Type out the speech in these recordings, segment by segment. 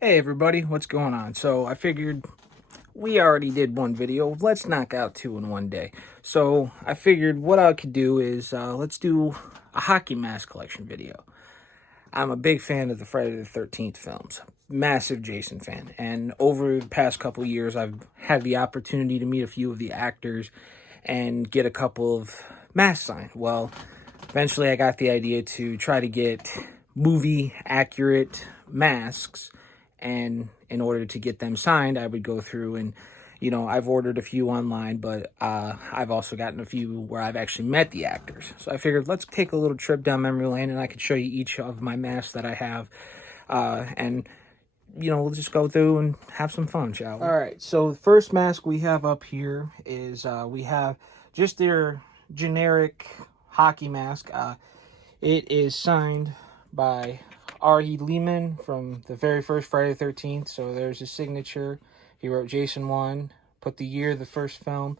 Hey everybody, what's going on? So I figured we already did one video. Let's knock out two in one day. So I figured what I could do is let's do a hockey mask collection video. I'm a big fan of the Friday the 13th films. Massive Jason fan. And over the past couple years, I've had the opportunity to meet a few of the actors and get a couple of masks signed. Well, eventually I got the idea to try to get movie accurate masks, and in order to get them signed I would go through and I've ordered a few online, but I've also gotten a few where I've actually met the actors. So I figured let's take a little trip down memory lane and I could show you each of my masks that I have, and we'll just go through and have some fun, shall we? All right, so the first mask we have up here is we have just their generic hockey mask. It is signed by R.E. Lehman from the very first Friday the 13th. So there's his signature. He wrote Jason 1, put the year of the first film,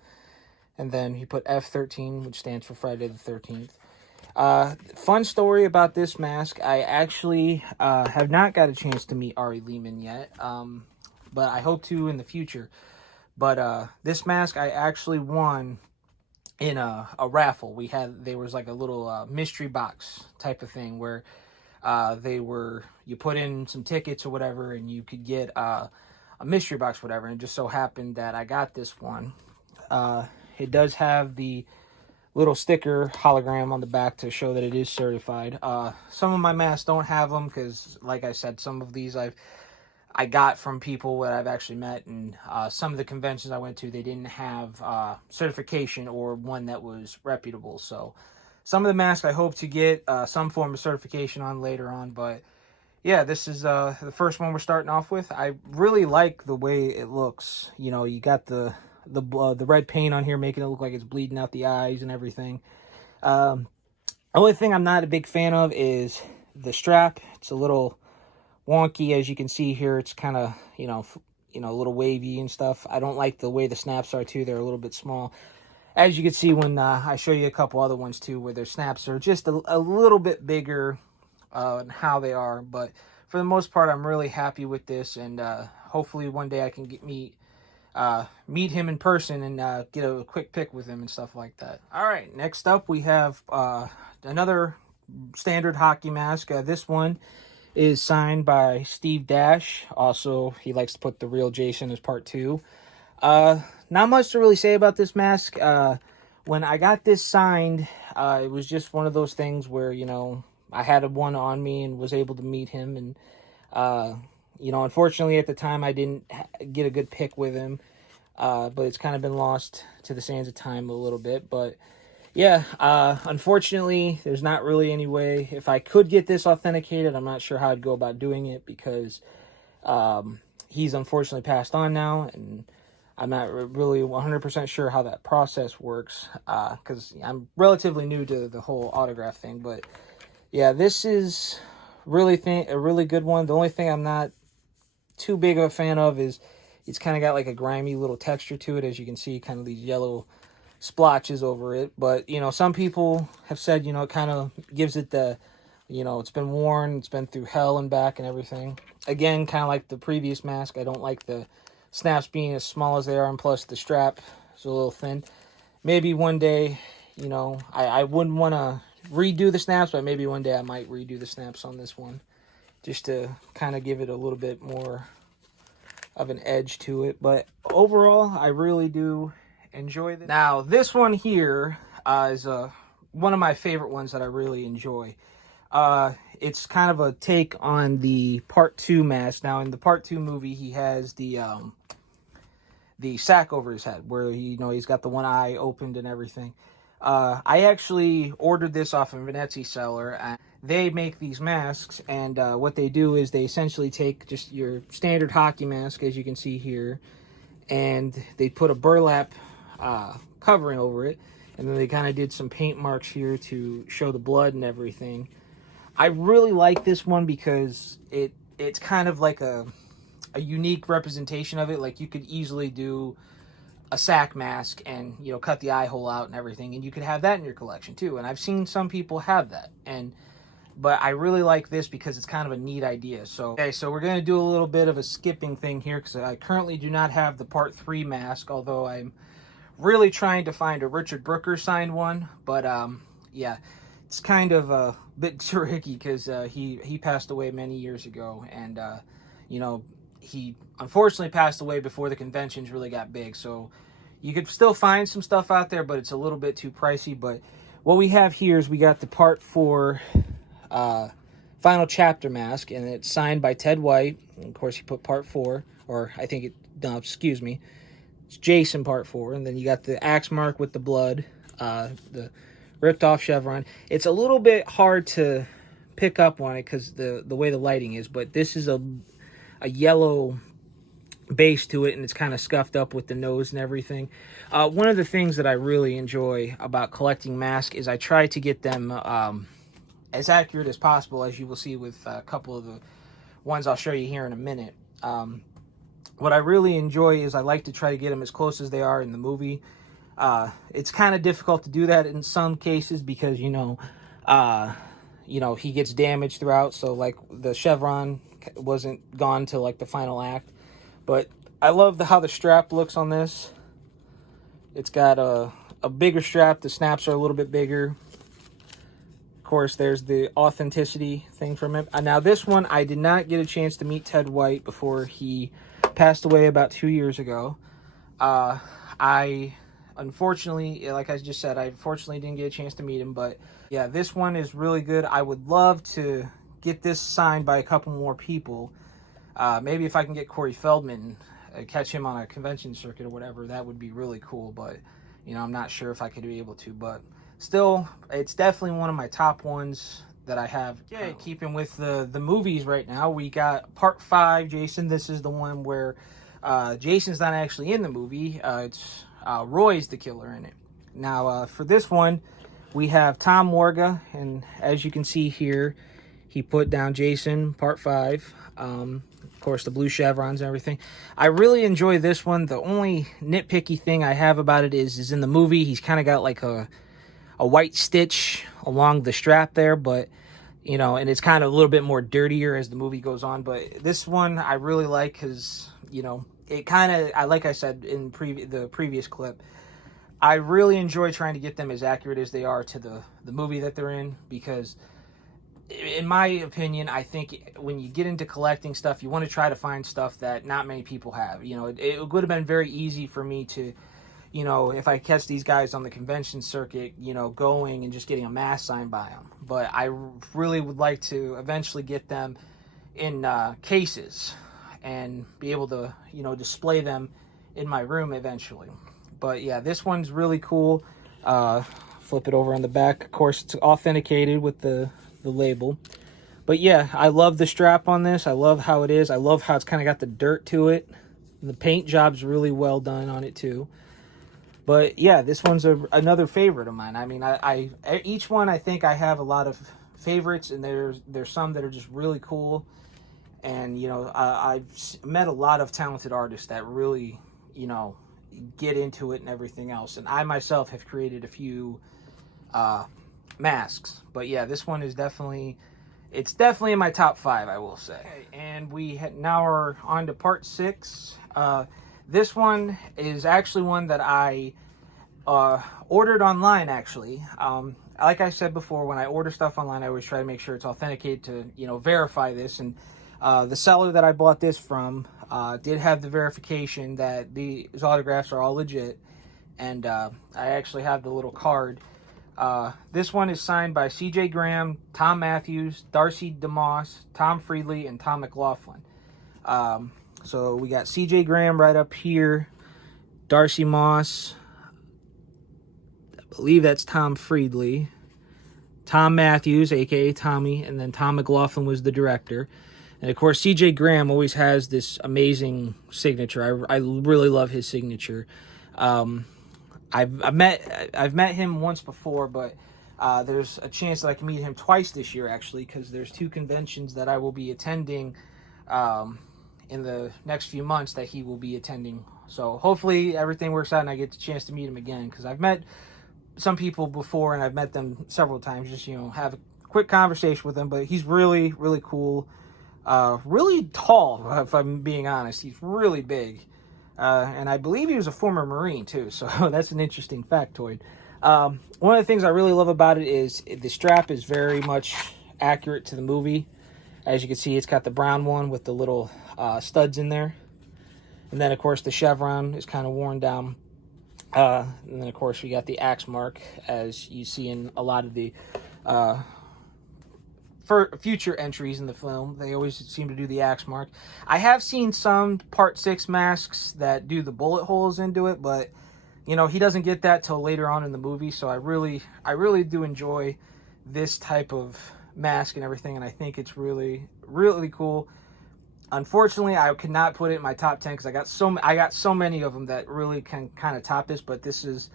and then he put F13, which stands for Friday the 13th. Fun story about this mask. I actually have not got a chance to meet R.E. Lehman yet, but I hope to in the future. But this mask I actually won in a raffle. There was like a little mystery box type of thing where you put in some tickets or whatever and you could get a mystery box, whatever. And it just so happened that I got this one. It does have the little sticker hologram on the back to show that it is certified. Some of my masks don't have them because, like I said, some of these I got from people that I've actually met, and some of the conventions I went to, they didn't have certification or one that was reputable. So some of the masks I hope to get some form of certification on later on. But yeah, this is the first one we're starting off with. I really like the way it looks. You got the red paint on here, making it look like it's bleeding out the eyes and everything. Only thing I'm not a big fan of is the strap. It's a little wonky, as you can see here. It's kind of a little wavy and stuff. I don't like the way the snaps are too. They're a little bit small, as you can see when I show you a couple other ones too, where their snaps are just a little bit bigger and how they are. But for the most part, I'm really happy with this, and hopefully one day I can meet him in person and get a quick pic with him and stuff like that. All right, next up we have another standard hockey mask. This one is signed by Steve Dash. Also, he likes to put the real Jason as part 2. Not much to really say about this mask. When I got this signed, it was just one of those things where, I had one on me and was able to meet him. And, unfortunately at the time I didn't get a good pic with him. But it's kind of been lost to the sands of time a little bit. But yeah, unfortunately, there's not really any way. If I could get this authenticated, I'm not sure how I'd go about doing it because he's unfortunately passed on now, and I'm not really 100% sure how that process works because I'm relatively new to the whole autograph thing. But yeah, this is a really good one. The only thing I'm not too big of a fan of is it's kind of got like a grimy little texture to it, as you can see, kind of these yellow splotches over it. But some people have said it kind of gives it the it's been worn, it's been through hell and back and everything. Again, kind of like the previous mask, I don't like the snaps being as small as they are, and plus the strap is a little thin. Maybe one day, I wouldn't want to redo the snaps, but maybe one day I might redo the snaps on this one just to kind of give it a little bit more of an edge to it. But overall, I really do enjoy this. Now, this one here is one of my favorite ones that I really enjoy. It's kind of a take on the Part 2 mask. Now, in the Part 2 movie, he has the sack over his head where he's got the one eye opened and everything. I actually ordered this off of Venezia seller, and they make these masks, and what they do is they essentially take just your standard hockey mask, as you can see here, and they put a burlap covering over it, and then they kind of did some paint marks here to show the blood and everything. I really like this one because it's kind of like a unique representation of it. Like, you could easily do a sack mask and cut the eye hole out and everything, and you could have that in your collection too. And I've seen some people have that, and but I really like this because it's kind of a neat idea. So, okay, so we're going to do a little bit of a skipping thing here because I currently do not have the Part 3 mask, although I'm really trying to find a Richard Brooker signed one. But, yeah, it's kind of a bit tricky because he passed away many years ago. And, you know, he unfortunately passed away before the conventions really got big. So you could still find some stuff out there, but it's a little bit too pricey. But what we have here is we got the Part 4 final chapter mask, and it's signed by Ted White. And of course, he put Part 4, or I think it, no, excuse me, it's Jason Part 4. And then you got the axe mark with the blood, the ripped off chevron. It's a little bit hard to pick up on it because the way the lighting is, but this is a yellow base to it, and it's kind of scuffed up with the nose and everything. One of the things that I really enjoy about collecting masks is I try to get them as accurate as possible, as you will see with a couple of the ones I'll show you here in a minute. What I really enjoy is I like to try to get them as close as they are in the movie. It's kind of difficult to do that in some cases because, you know, he gets damaged throughout. So, like, the chevron wasn't gone till, like, the final act. But I love how the strap looks on this. It's got a bigger strap. The snaps are a little bit bigger. Of course, there's the authenticity thing from it. Now, this one, I did not get a chance to meet Ted White before he passed away about 2 years ago. I unfortunately, like I just said, I unfortunately didn't get a chance to meet him. But yeah, this one is really good. I would love to get this signed by a couple more people. Maybe if I can get Corey Feldman, catch him on a convention circuit or whatever, that would be really cool. But, you know, I'm not sure if I could be able to. But still, it's definitely one of my top ones that I have. Okay, keeping with the movies right now, we got Part 5, Jason. This is the one where Jason's not actually in the movie. It's Roy's the killer in it. Now, for this one, we have Tom Morga. And as you can see here, he put down Jason, Part 5. Of course, the blue chevrons and everything. I really enjoy this one. The only nitpicky thing I have about it is in the movie, he's kind of got like a white stitch along the strap there, but, you know, and it's kind of a little bit more dirtier as the movie goes on. But this one I really like because, you know, it kind of, like I said in the previous clip, I really enjoy trying to get them as accurate as they are to the movie that they're in, because in my opinion, I think when you get into collecting stuff, you want to try to find stuff that not many people have. You know, it would have been very easy for me to, you know, if I catch these guys on the convention circuit, you know, going and just getting a mask signed by them. But I really would like to eventually get them in cases and be able to, you know, display them in my room eventually. But yeah, this one's really cool. Flip it over on the back. Of course, it's authenticated with the label. But yeah, I love the strap on this. I love how it is. I love how it's kind of got the dirt to it. The paint job's really well done on it too. But yeah, this one's another favorite of mine. I mean, I each one, I think I have a lot of favorites, and there's some that are just really cool. And, you know, I've met a lot of talented artists that really, you know, get into it and everything else. And I myself have created a few masks. But yeah, this one is definitely in my top 5, I will say. Okay, and we now are on to Part 6. This one is actually one that I ordered online, actually. Like I said before, when I order stuff online, I always try to make sure it's authenticated to, you know, verify this. And the seller that I bought this from did have the verification that these autographs are all legit. And I actually have the little card. This one is signed by C.J. Graham, Tom Matthews, Darcy DeMoss, Tom Friedley, and Tom McLaughlin. So we got C.J. Graham right up here, Darcy Moss, I believe that's Tom Friedley, Tom Matthews, a.k.a. Tommy, and then Tom McLaughlin was the director. And, of course, C.J. Graham always has this amazing signature. I really love his signature. I've met him once before, but there's a chance that I can meet him twice this year, actually, because there's 2 conventions that I will be attending in the next few months that he will be attending. So hopefully everything works out and I get the chance to meet him again, because I've met some people before and I've met them several times, just, you know, have quick conversation with him, but he's really, really cool. Really tall, if I'm being honest. He's really big. And I believe he was a former Marine, too. So that's an interesting factoid. One of the things I really love about it is the strap is very much accurate to the movie. As you can see, it's got the brown one with the little studs in there. And then, of course, the chevron is kind of worn down. And then, of course, we got the axe mark, as you see in a lot of the for future entries in the film. They always seem to do the axe mark. I have seen some Part 6 masks that do the bullet holes into it, but, you know, he doesn't get that till later on in the movie, so I really do enjoy this type of mask and everything, and I think it's really, really cool. Unfortunately, I could not put it in my top 10 because I got so many of them that really can kind of top this, but this is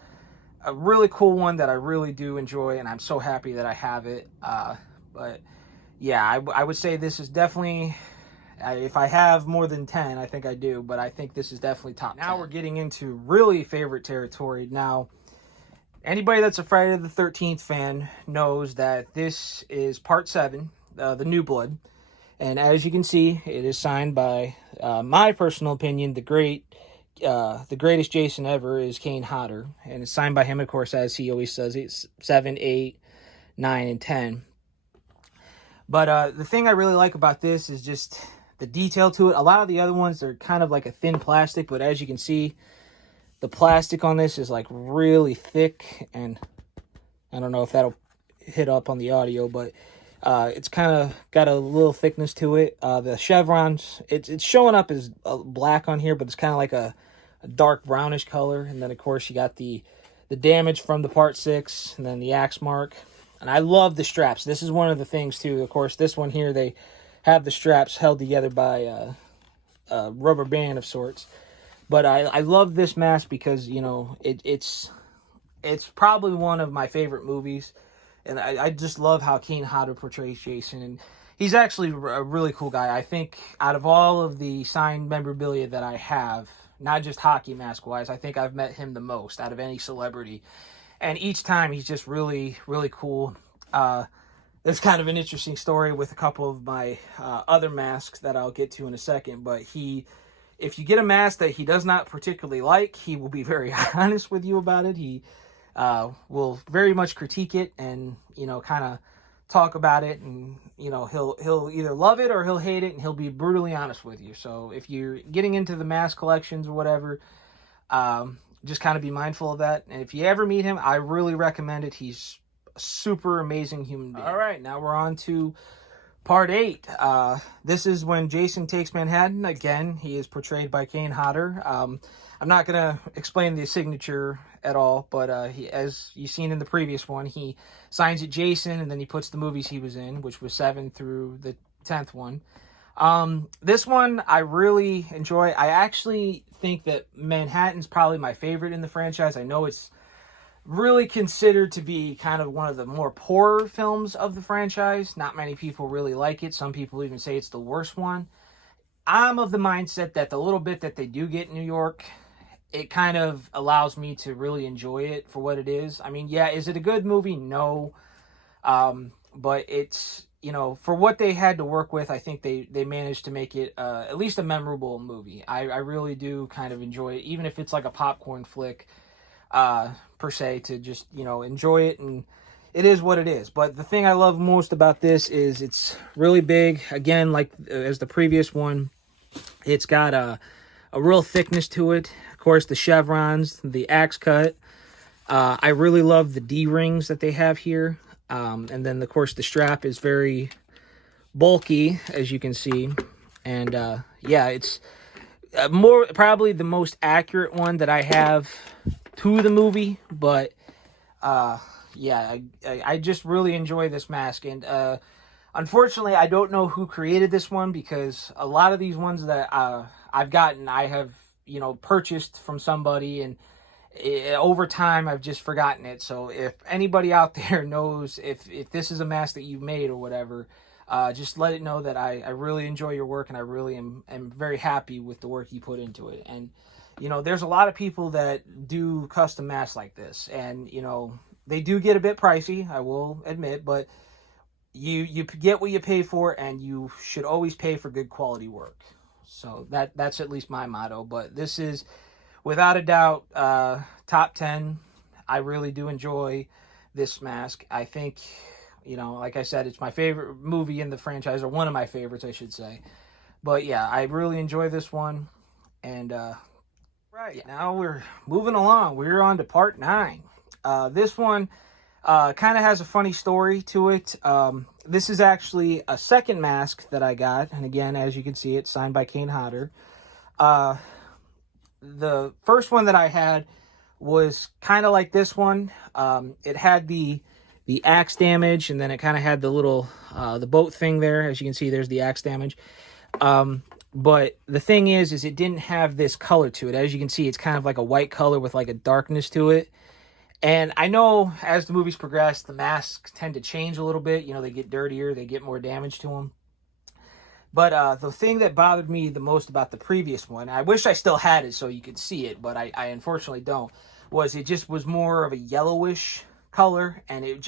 a really cool one that I really do enjoy, and I'm so happy that I have it. But yeah, I would say this is definitely, if I have more than 10, I think I do, but I think this is definitely top 10. Now we're getting into really favorite territory. Now, anybody that's a Friday the 13th fan knows that this is Part 7, the New Blood. And as you can see, it is signed by, my personal opinion, the greatest Jason ever is Kane Hodder. And it's signed by him, of course, as he always says, it's 7, 8, 9, and 10. But the thing I really like about this is just the detail to it. A lot of the other ones, they're kind of like a thin plastic, but as you can see, the plastic on this is like really thick, and I don't know if that'll hit up on the audio, but it's kind of got a little thickness to it. The chevrons, it's showing up as black on here, but it's kind of like a dark brownish color. And then, of course, you got the damage from the Part 6, and then the axe mark. And I love the straps. This is one of the things, too. Of course, this one here, they have the straps held together by a rubber band of sorts. But I love this mask because, you know, it's probably one of my favorite movies. And I just love how Kane Hodder portrays Jason. And he's actually a really cool guy. I think out of all of the signed memorabilia that I have, not just hockey mask-wise, I think I've met him the most out of any celebrity. And each time he's just really, really cool. There's kind of an interesting story with a couple of my other masks that I'll get to in a second. But if you get a mask that he does not particularly like, he will be very honest with you about it. He will very much critique it and, you know, kind of talk about it, and, you know, he'll either love it or he'll hate it, and he'll be brutally honest with you. So if you're getting into the mask collections or whatever, just kind of be mindful of that. And if you ever meet him, I really recommend it. He's a super amazing human being. All right, now we're on to Part 8. This is when Jason takes Manhattan. Again, he is portrayed by Kane Hodder. I'm not going to explain the signature at all, but he, as you've seen in the previous one, he signs it Jason, and then he puts the movies he was in, which was 7 through the 10th one. This one I really enjoy. I actually think that Manhattan's probably my favorite in the franchise. I know it's really considered to be kind of one of the more poorer films of the franchise. Not many people really like it. Some people even say it's the worst one. I'm of the mindset that the little bit that they do get in New York, it kind of allows me to really enjoy it for what it is. I mean, yeah, is it a good movie? No. But it's, you know, for what they had to work with, I think they managed to make it at least a memorable movie. I really do kind of enjoy it, even if it's like a popcorn flick, per se, to just, you know, enjoy it, and it is what it is. But the thing I love most about this is it's really big. Again, like as the previous one, it's got a real thickness to it. Of course, the chevrons, the axe cut. I really love the D-rings that they have here. And then, of course, the strap is very bulky, as you can see. And, yeah, it's probably the most accurate one that I have to the movie. But, yeah, I just really enjoy this mask. And, unfortunately, I don't know who created this one, because a lot of these ones that I've gotten, I have, you know, purchased from somebody, and over time I've just forgotten it. So if anybody out there knows if this is a mask that you made or whatever, just let it know that I really enjoy your work, and I really am very happy with the work you put into it. And, you know, there's a lot of people that do custom masks like this, and, you know, they do get a bit pricey, I will admit, but you get what you pay for, and you should always pay for good quality work. So that's at least my motto. But this is without a doubt top 10. I really do enjoy this mask. I think, you know, like I said, it's my favorite movie in the franchise, or one of my favorites, I should say. But yeah, I really enjoy this one. And right, now we're moving along. We're on to part 9. This one kind of has a funny story to it. This is actually a second mask that I got. And again, as you can see, it's signed by Kane Hodder. The first one that I had was kind of like this one. It had the axe damage, and then it kind of had the little the boat thing there. As you can see, there's the axe damage. But the thing is it didn't have this color to it. As you can see, it's kind of like a white color with like a darkness to it. And I know as the movies progress, the masks tend to change a little bit. You know, they get dirtier, they get more damage to them. But the thing that bothered me the most about the previous one, I wish I still had it so you could see it, but I unfortunately don't, was it just was more of a yellowish color, and it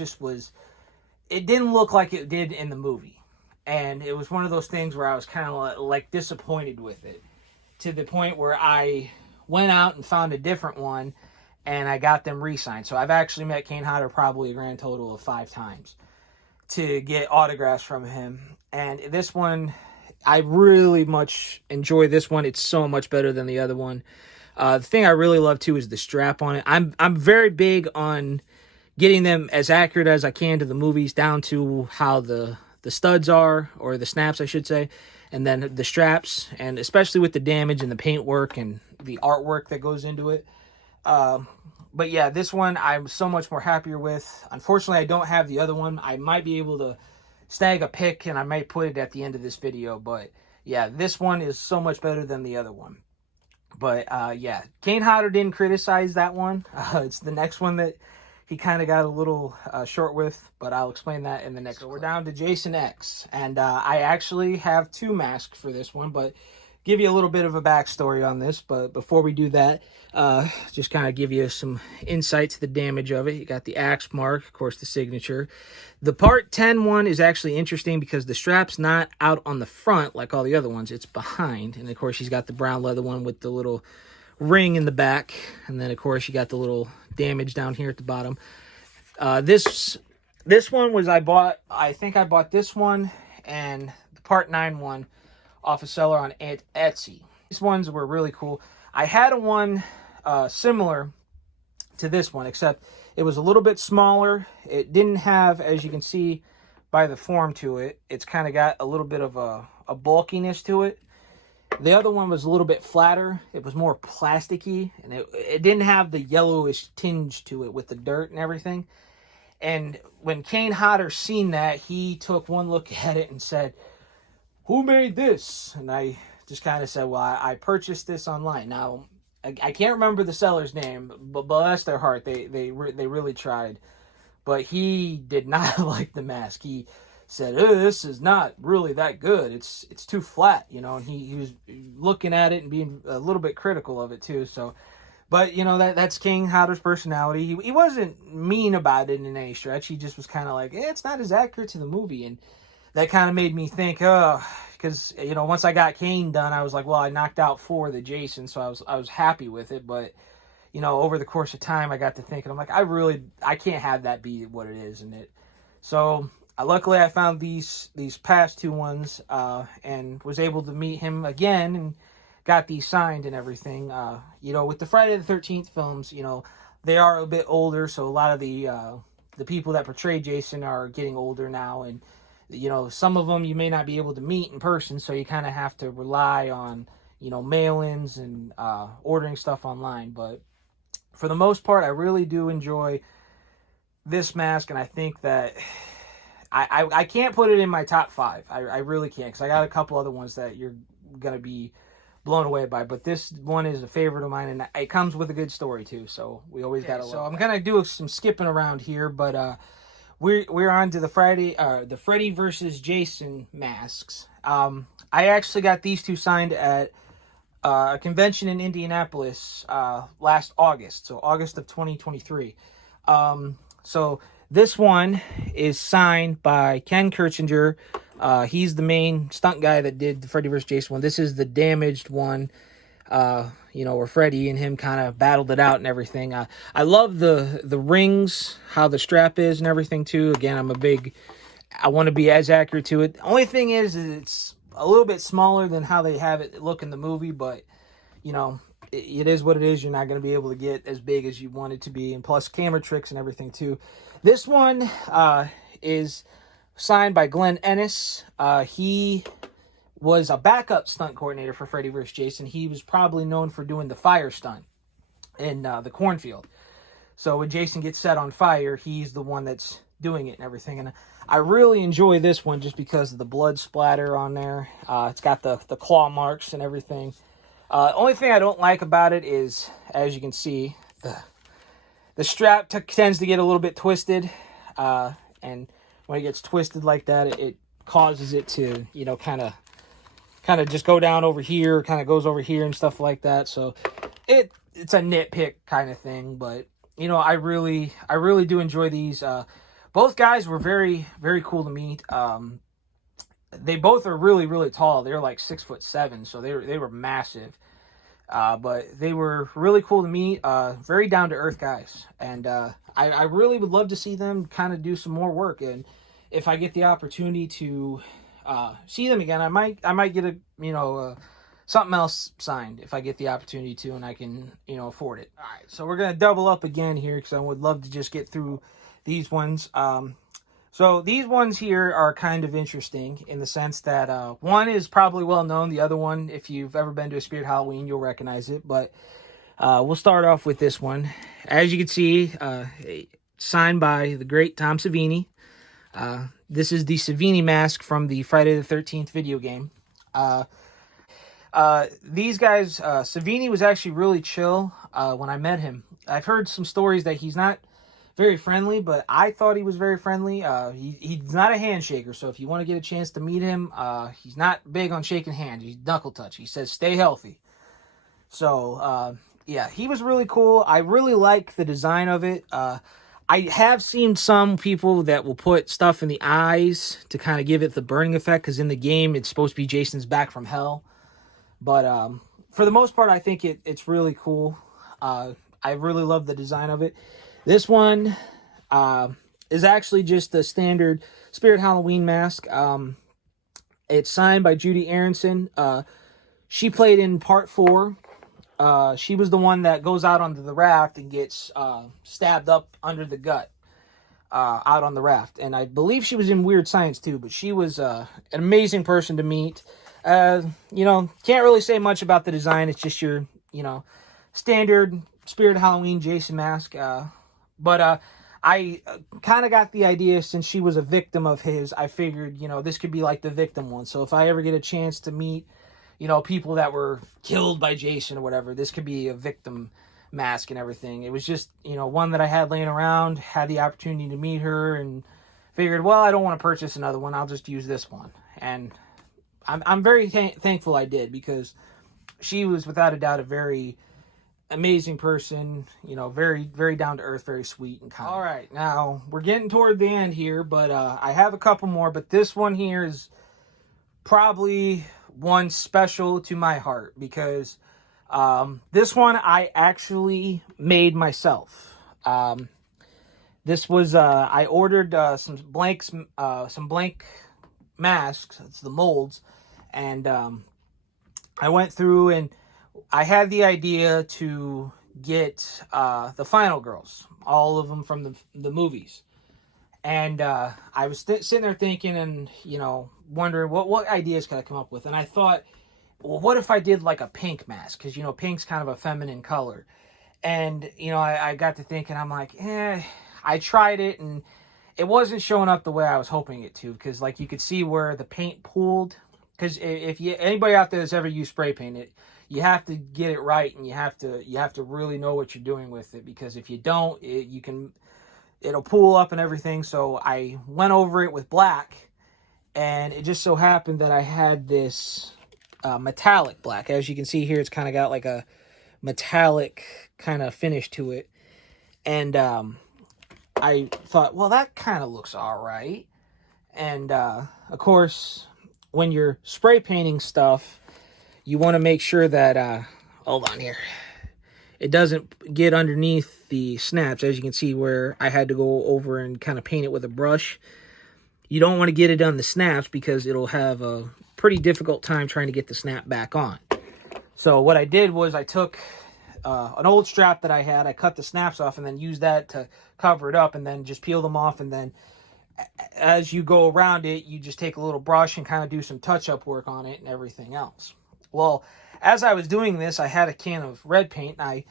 didn't look like it did in the movie. And it was one of those things where I was kind of like disappointed with it, to the point where I went out and found a different one, and I got them re-signed. So I've actually met Kane Hodder probably a grand total of 5 times to get autographs from him. And this one, I really much enjoy this one. It's so much better than the other one. The thing I really love too is the strap on it. I'm very big on getting them as accurate as I can to the movies, down to how the studs are, or the snaps, I should say, and then the straps, and especially with the damage and the paint work and the artwork that goes into it. But yeah, this one I'm so much more happier with. Unfortunately, I don't have the other one. I might be able to snag a pic, and I might put it at the end of this video. But yeah, this one is so much better than the other one. But yeah, Kane Hodder didn't criticize that one. It's the next one that he kind of got a little short with, but I'll explain that in the next. So we're down to Jason X, and I actually have 2 masks for this one, but give you a little bit of a backstory on this. But before we do that, just kind of give you some insight to the damage of it. You got the axe mark, of course, the signature. The part 10 one is actually interesting because the strap's not out on the front like all the other ones. It's behind. And of course, he's got the brown leather one with the little ring in the back. And then of course, you got the little damage down here at the bottom. This one was I think I bought this one and the part 9 one off a seller on Etsy. These ones were really cool. I had a one similar to this one, except it was a little bit smaller. It didn't have, as you can see by the form to it, it's kind of got a little bit of a bulkiness to it. The other one was a little bit flatter. It was more plasticky, and it didn't have the yellowish tinge to it with the dirt and everything. And when Kane Hodder seen that, he took one look at it and said, "Who made this?" And I just kind of said, well, I purchased this online. Now, I can't remember the seller's name, but bless their heart, they really tried. But he did not like the mask. He said, "Oh, this is not really that good. It's too flat," you know. And he was looking at it and being a little bit critical of it too. So, but you know, that's Kane Hodder's personality. He wasn't mean about it in any stretch. He just was kind of like, it's not as accurate to the movie. And that kind of made me think, because you know, once I got Kane done, I was like, well, I knocked out 4 of the Jason, so I was happy with it. But you know, over the course of time, I got to thinking, I'm like, I can't have that be what it is in it. So luckily, I found these past 2 ones, and was able to meet him again and got these signed and everything. You know, with the Friday the 13th films, you know, they are a bit older, so a lot of the people that portray Jason are getting older now, and you know, some of them you may not be able to meet in person, so you kind of have to rely on, you know, mail-ins and ordering stuff online. But for the most part, I really do enjoy this mask, and I think that I can't put it in my top 5. I really can't, because I got a couple other ones that you're going to be blown away by. But this one is a favorite of mine, and it comes with a good story, too. So we always got to love. So I'm going to do some skipping around here, but we're on to the Freddy versus Jason masks. I actually got these 2 signed at a convention in Indianapolis last August, so August of 2023. So This one is signed by Ken Kirchinger. He's the main stunt guy that did the Freddy vs. Jason one. This is the damaged one, where Freddy and him kind of battled it out and everything. I love the rings, how the strap is and everything too. Again, I want to be as accurate to it. The only thing is it's a little bit smaller than how they have it look in the movie, but, it is what it is. You're not going to be able to get as big as you want it to be, and plus camera tricks and everything too. This one is signed by Glenn Ennis. He was a backup stunt coordinator for Freddy vs. Jason. He was probably known for doing the fire stunt in the cornfield. So when Jason gets set on fire, he's the one that's doing it and everything. And I really enjoy this one just because of the blood splatter on there. It's got the claw marks and everything. Only thing I don't like about it is, as you can see, the strap tends to get a little bit twisted. And when it gets twisted like that, it causes it to, kind of just go down over here, kind of goes over here and stuff like that. So it's a nitpick kind of thing, but I really do enjoy these. Both guys were very, very cool to meet. They both are really, really tall. They're like 6'7", so they were massive. But they were really cool to meet. Very down to earth guys, and I really would love to see them kind of do some more work. And if I get the opportunity to see them again, I might get a something else signed if I get the opportunity to, and I can afford it. All right, so we're gonna double up again here because I would love to just get through these ones. So these ones here are kind of interesting in the sense that one is probably well known. The other one, if you've ever been to a Spirit Halloween, you'll recognize it. But we'll start off with this one. As you can see, signed by the great Tom Savini. This is the Savini mask from the Friday the 13th video game. These guys, Savini was actually really chill when I met him. I've heard some stories that he's not very friendly, but I thought he was very friendly. He's not a handshaker, so if you want to get a chance to meet him, he's not big on shaking hands. He's knuckle touch. He says, stay healthy. So, yeah, he was really cool. I really like the design of it. I have seen some people that will put stuff in the eyes to kind of give it the burning effect, because in the game, it's supposed to be Jason's back from hell. But for the most part, I think it's really cool. I really love the design of it. This one is actually just the standard Spirit Halloween mask. It's signed by Judy Aronson. She played in part 4. She was the one that goes out onto the raft and gets stabbed up under the gut out on the raft. And I believe she was in Weird Science too, but she was an amazing person to meet. Can't really say much about the design. It's just your, standard Spirit Halloween Jason mask. But I kind of got the idea, since she was a victim of his, I figured, this could be like the victim one. So if I ever get a chance to meet, people that were killed by Jason or whatever, this could be a victim mask and everything. It was just, one that I had laying around, had the opportunity to meet her, and figured, well, I don't want to purchase another one. I'll just use this one. And I'm very thankful I did, because she was without a doubt a very amazing person, very, very down to earth, very sweet and kind. All right, now we're getting toward the end here, but I have a couple more, but this one here is probably one special to my heart, because this one I actually made myself. This was I ordered some blank masks. It's the molds, and I went through and I had the idea to get the Final Girls, all of them from the movies. And I was sitting there thinking and, wondering what ideas could I come up with. And I thought, well, what if I did like a pink mask? Because, pink's kind of a feminine color. And, I got to thinking, I'm like, I tried it and it wasn't showing up the way I was hoping it to. Because, like, you could see where the paint pooled. Because if anybody out there that's ever used spray paint, you have to get it right, and you have to really know what you're doing with it, because if you don't, it'll pool up and everything. So I went over it with black, and it just so happened that I had this metallic black. As you can see here, it's kind of got like a metallic kind of finish to it. And I thought, well, that kind of looks all right. And of course, when you're spray painting stuff, you want to make sure that, hold on here, it doesn't get underneath the snaps. As you can see where I had to go over and kind of paint it with a brush. You don't want to get it on the snaps because it'll have a pretty difficult time trying to get the snap back on. So what I did was I took an old strap that I had, I cut the snaps off and then used that to cover it up and then just peel them off. And then as you go around it, you just take a little brush and kind of do some touch-up work on it and everything else. Well, as I was doing this, I had a can of red paint, and I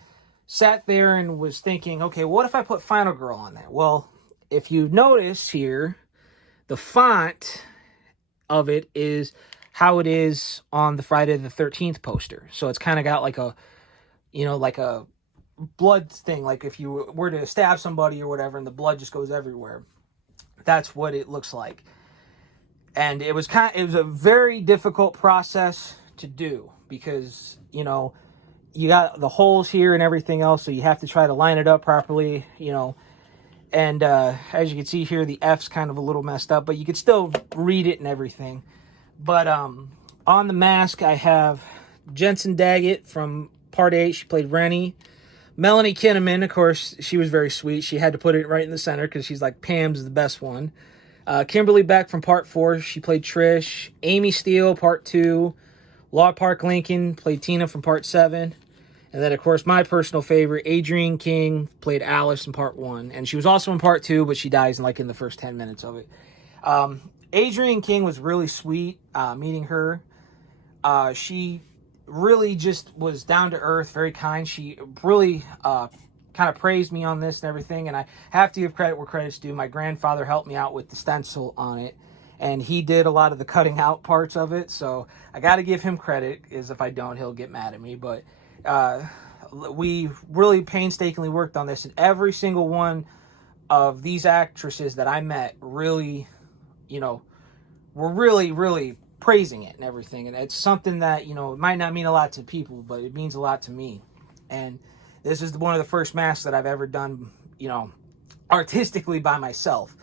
sat there and was thinking, okay, what if I put Final Girl on there? Well, if you notice here, the font of it is how it is on the Friday the 13th poster. So it's kind of got like a, you know, like a blood thing, like if you were to stab somebody or whatever and the blood just goes everywhere. That's what it looks like. And it was a very difficult process to do because, you know, you got the holes here and everything else, so you have to try to line it up properly, you know. And as you can see here, the F's kind of a little messed up, but you could still read it and everything. But on the mask, I have Jensen Daggett from Part 8. She played Rennie. Melanie Kinnaman, of course, she was very sweet. She had to put it right in the center because she's like, Pam's the best one. Kimberly Beck from Part 4. She played Trish. Amy Steele, Part 2. Law Park Lincoln played Tina from Part 7. And then, of course, my personal favorite, Adrienne King, played Alice in Part 1. And she was also in Part 2, but she dies in the first 10 minutes of it. Adrienne King was really sweet meeting her. She really just was down to earth, very kind. She really kind of praised me on this and everything. And I have to give credit where credit's due. My grandfather helped me out with the stencil on it. And he did a lot of the cutting out parts of it. So I got to give him credit, because if I don't, he'll get mad at me. But we really painstakingly worked on this, and every single one of these actresses that I met really, you know, were really, really praising it and everything. And it's something that, you know, it might not mean a lot to people, but it means a lot to me. And this is one of the first masks that I've ever done, you know, artistically by myself.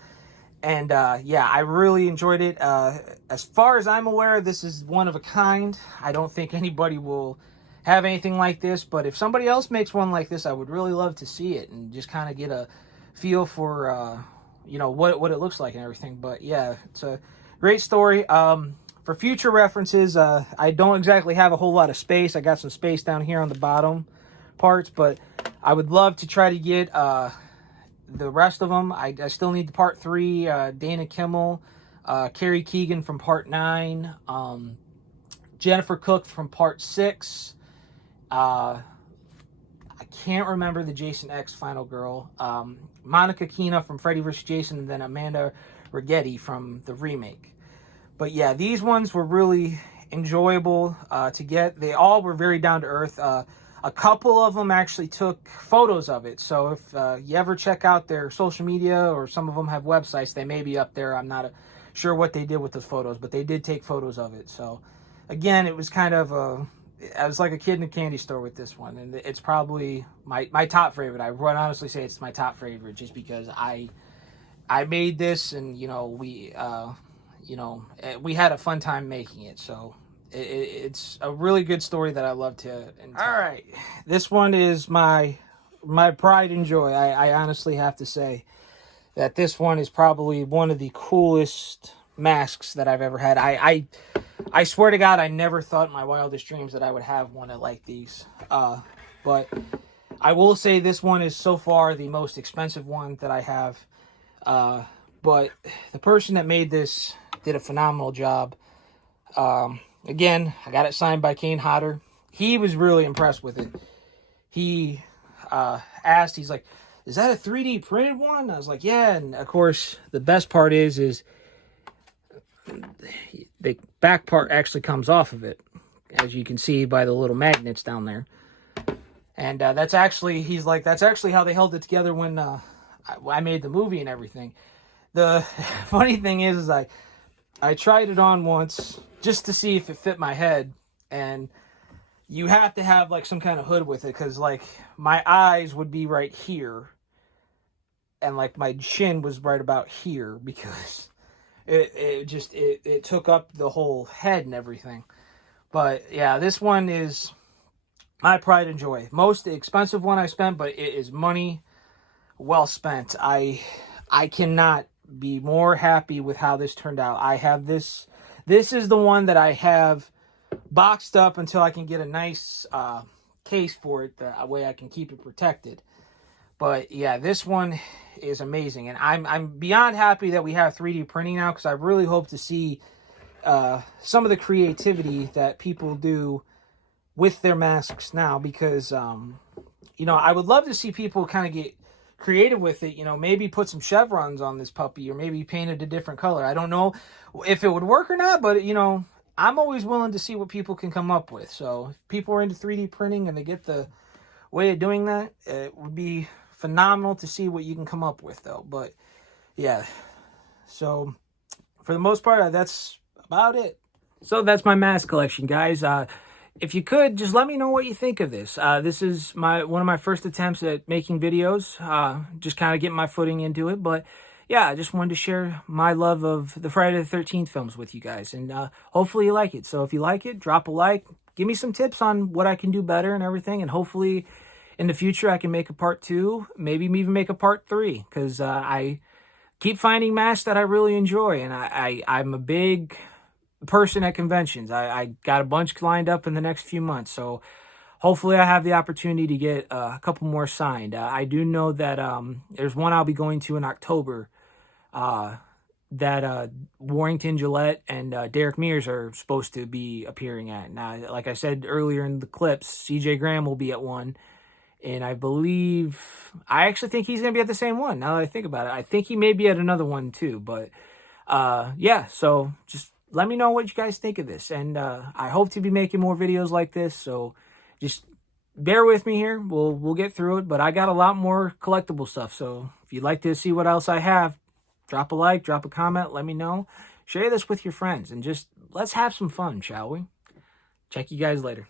And yeah, I really enjoyed it. As far as I'm aware, this is one of a kind. I don't think anybody will have anything like this, but if somebody else makes one like this, I would really love to see it and just kind of get a feel for you know, what it looks like and everything. But yeah, it's a great story. For future references, I don't exactly have a whole lot of space. I got some space down here on the bottom parts, but I would love to try to get the rest of them. I still need the Part 3, Dana Kimmel, Carrie Keegan from Part 9, Jennifer Cook from Part 6, I can't remember the Jason X Final Girl, Monica Keena from Freddy vs. Jason, and then Amanda Rigetti from the remake. But yeah, these ones were really enjoyable to get. They all were very down to earth. A couple of them actually took photos of it. So if you ever check out their social media, or some of them have websites, they may be up there. I'm not sure what they did with the photos, but they did take photos of it. So again, it was kind of I was like a kid in a candy store with this one, and it's probably my top favorite. I would honestly say it's my top favorite, just because I made this, and you know, we had a fun time making it. So it's a really good story that I love to tell. All right, this one is my pride and joy. I honestly have to say that this one is probably one of the coolest masks that I've ever had. I swear to God, I never thought in my wildest dreams that I would have one like these. But I will say this one is so far the most expensive one that I have. But the person that made this did a phenomenal job. Again, I got it signed by Kane Hodder. He was really impressed with it. He asked, he's like, is that a 3D printed one? I was like, yeah. And of course, the best part is the back part actually comes off of it, as you can see by the little magnets down there. And that's actually, he's like, that's actually how they held it together when I made the movie and everything. The funny thing is I tried it on once just to see if it fit my head, and you have to have like some kind of hood with it, because like my eyes would be right here, and like my chin was right about here because it took up the whole head and everything. But yeah, this one is my pride and joy. Most expensive one I spent, but it is money well spent. I cannot be more happy with how this turned out. I have this. This is the one that I have boxed up until I can get a nice case for it. The way I can keep it protected. But yeah, this one is amazing, and I'm beyond happy that we have 3D printing now, because I really hope to see some of the creativity that people do with their masks now, because you know, I would love to see people kind of get creative with it. You know, maybe put some chevrons on this puppy, or maybe paint it a different color. I don't know if it would work or not, but you know, I'm always willing to see what people can come up with. So if people are into 3D printing and they get the way of doing that, it would be phenomenal to see what you can come up with, though. But yeah, so for the most part, that's about it. So that's my mask collection, guys. If you could, just let me know what you think of this. This is one of my first attempts at making videos, just kind of getting my footing into it. But yeah, I just wanted to share my love of the Friday the 13th films with you guys, and hopefully you like it. So if you like it, drop a like, give me some tips on what I can do better and everything, and hopefully in the future I can make a part 2, maybe even make a part 3, because I keep finding masks that I really enjoy, and I'm a big person at conventions. I got a bunch lined up in the next few months, so hopefully I have the opportunity to get a couple more signed. I do know that there's one I'll be going to in October that Warrington Gillette and Derek Mears are supposed to be appearing at. Now, like I said earlier in the clips, CJ Graham will be at one, and I actually think he's going to be at the same one, now that I think about it. I think he may be at another one too, but yeah, so just let me know what you guys think of this, and I hope to be making more videos like this, so just bear with me here. We'll get through it, but I got a lot more collectible stuff, so if you'd like to see what else I have, drop a like, drop a comment, let me know. Share this with your friends, and just let's have some fun, shall we? Check you guys later.